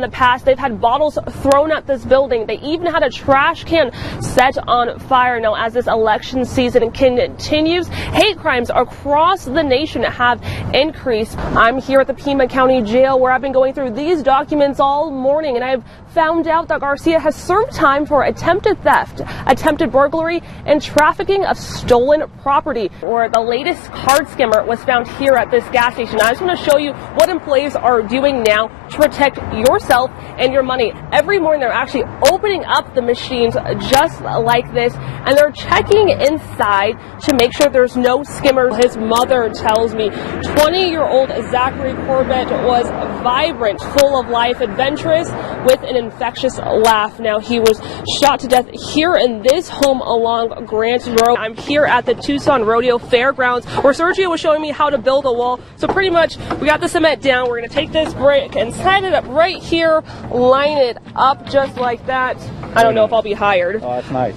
In the past, they've had bottles thrown at this building. They even had a trash can set on fire. Now, as this election season continues, hate crimes across the nation have increased. I'm here at the Pima County Jail where I've been going through these documents all morning, and I've found out that Garcia has served time for attempted theft, attempted burglary, and trafficking of stolen property. Or the latest card scammer was found here at this gas station. I just want to show you what employees are doing now to protect yourself and your money. Every morning they're actually opening up the machines just like this, and they're checking inside to make sure there's no skimmers. His mother tells me 20-year-old Zachary Corbett was vibrant, full of life, adventurous, with an infectious laugh. Now, he was shot to death here in this home along Grant Road. I'm here at the Tucson Rodeo Fairgrounds where Sergio was showing me how to build a wall. So pretty much we got the cement down. We're going to take this brick and set it up right here, line it up just like that. I don't know if I'll be hired. Oh, that's nice.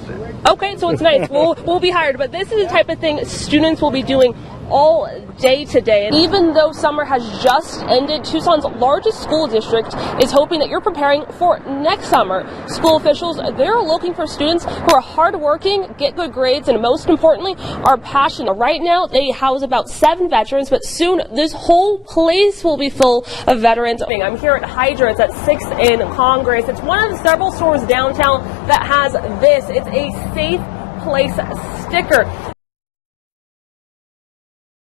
Okay, so it's nice. We'll be hired, but this is the type of thing students will be doing all day today. And even though summer has just ended, Tucson's largest school district is hoping that you're preparing for next summer. School officials, they're looking for students who are hardworking, get good grades, and most importantly, are passionate. Right now, they house about 7 veterans, but soon this whole place will be full of veterans. I'm here at Hydra. It's at 6th in Congress. It's one of the several stores downtown that has this. It's a safe place sticker.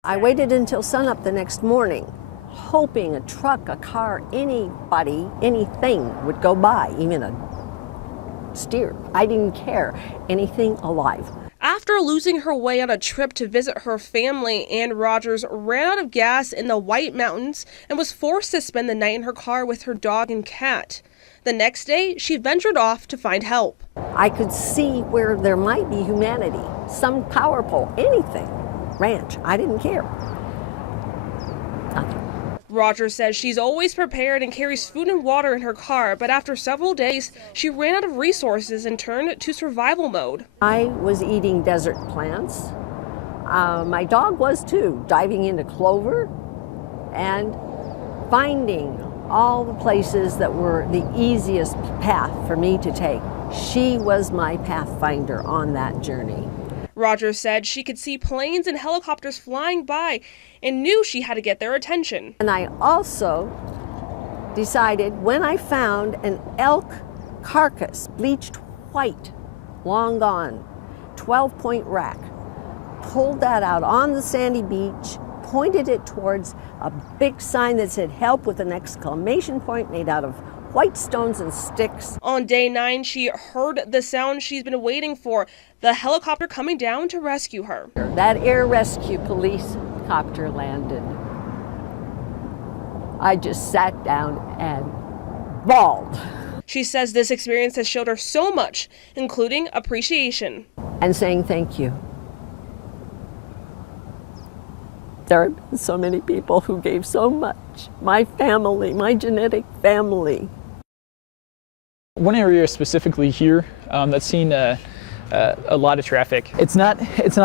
I waited until sunup the next morning, hoping a truck, a car, anybody, anything would go by, even a steer. I didn't care. Anything alive. After losing her way on a trip to visit her family, Ann Rogers ran out of gas in the White Mountains and was forced to spend the night in her car with her dog and cat. The next day, she ventured off to find help. I could see where there might be humanity, some power pole, anything. Ranch. I didn't care. Nothing. Rogers says she's always prepared and carries food and water in her car, but after several days, she ran out of resources and turned to survival mode. I was eating desert plants. My dog was too, diving into clover and finding all the places that were the easiest path for me to take. She was my pathfinder on that journey. Rogers said she could see planes and helicopters flying by and knew she had to get their attention. And I also decided when I found an elk carcass, bleached white, long gone, 12-point rack, pulled that out on the sandy beach, pointed it towards a big sign that said help with an exclamation point made out of white stones and sticks. On day 9, she heard the sound she's been waiting for, the helicopter coming down to rescue her. That air rescue police copter landed. I just sat down and bawled. She says this experience has showed her so much, including appreciation. And saying thank you. There have been so many people who gave so much. My family, my genetic family. One area specifically here that's seen a lot of traffic. It's not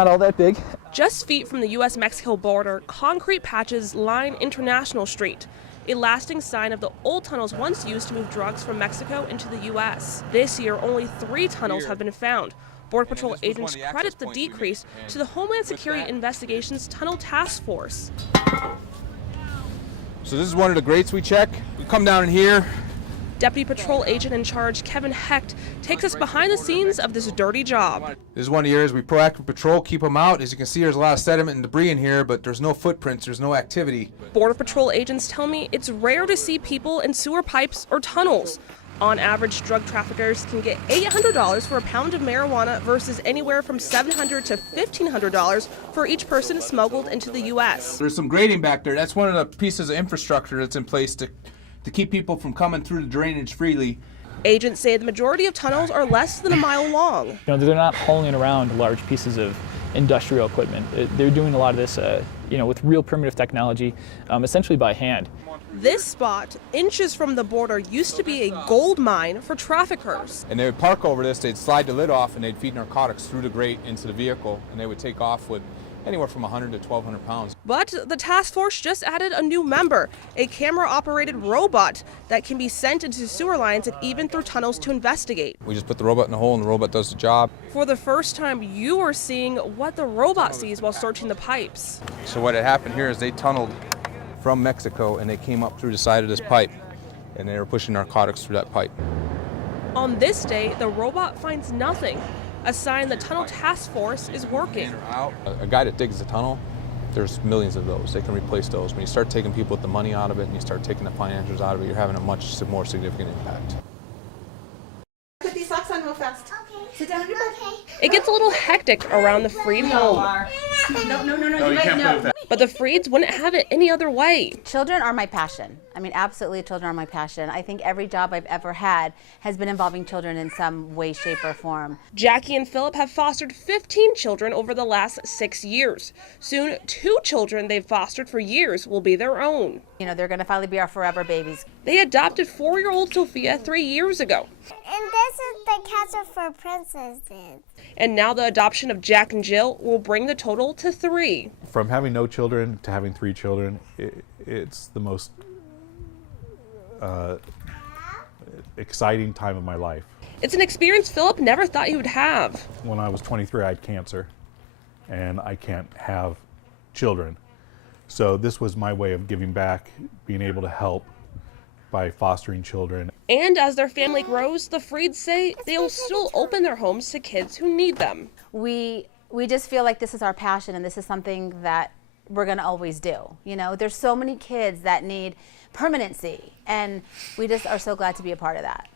all that big. Just feet from the U.S.-Mexico border, concrete patches line International Street, a lasting sign of the old tunnels once used to move drugs from Mexico into the U.S. This year, only 3 tunnels have been found. Border Patrol agents credit the decrease to the Homeland Security Investigations Tunnel Task Force. So this is one of the grates we check. We come down in here. Deputy Patrol Agent in Charge Kevin Hecht takes us behind the scenes of this dirty job. This is one of the areas we proactively patrol, keep them out. As you can see, there's a lot of sediment and debris in here, but there's no footprints, there's no activity. Border Patrol agents tell me it's rare to see people in sewer pipes or tunnels. On average, drug traffickers can get $800 for a pound of marijuana versus anywhere from $700 to $1,500 for each person smuggled into the U.S. There's some grading back there. That's one of the pieces of infrastructure that's in place to keep people from coming through the drainage freely. Agents say the majority of tunnels are less than a mile long. They're not hauling around large pieces of industrial equipment. They're doing a lot of this, with real primitive technology, essentially by hand. This spot, inches from the border, used to be a gold mine for traffickers. And they would park over this, they'd slide the lid off, and they'd feed narcotics through the grate into the vehicle, and they would take off with anywhere from 100 to 1,200 pounds. But the task force just added a new member, a camera-operated robot that can be sent into sewer lines and even through tunnels to investigate. We just put the robot in the hole and the robot does the job. For the first time, you are seeing what the robot sees while searching the pipes. So what had happened here is they tunneled from Mexico and they came up through the side of this pipe and they were pushing narcotics through that pipe. On this day, the robot finds nothing, a sign the tunnel task force is working. A guy that digs the tunnel, there's millions of those. They can replace those. When you start taking people with the money out of it and you start taking the financials out of it, you're having a much more significant impact. Put these socks on real fast. Okay. Sit down on your bed. It gets a little hectic around the Freed home. No, you can't play with that. But the Freeds wouldn't have it any other way. Children are my passion. I mean, absolutely, children are my passion. I think every job I've ever had has been involving children in some way, shape, or form. Jackie and Philip have fostered 15 children over the last 6 years. Soon, 2 children they've fostered for years will be their own. You know, they're going to finally be our forever babies. They adopted 4-year-old Sophia 3 years ago. And this is the castle for princesses. And now the adoption of Jack and Jill will bring the total to 3. From having no children to having 3 children, it's the most exciting time of my life. It's an experience Philip never thought he would have. When I was 23, I had cancer, and I can't have children. So this was my way of giving back, being able to help by fostering children. And as their family grows, the Freeds say they will still open their homes to kids who need them. We just feel like this is our passion and this is something that we're going to always do. You know, there's so many kids that need permanency, and we just are so glad to be a part of that.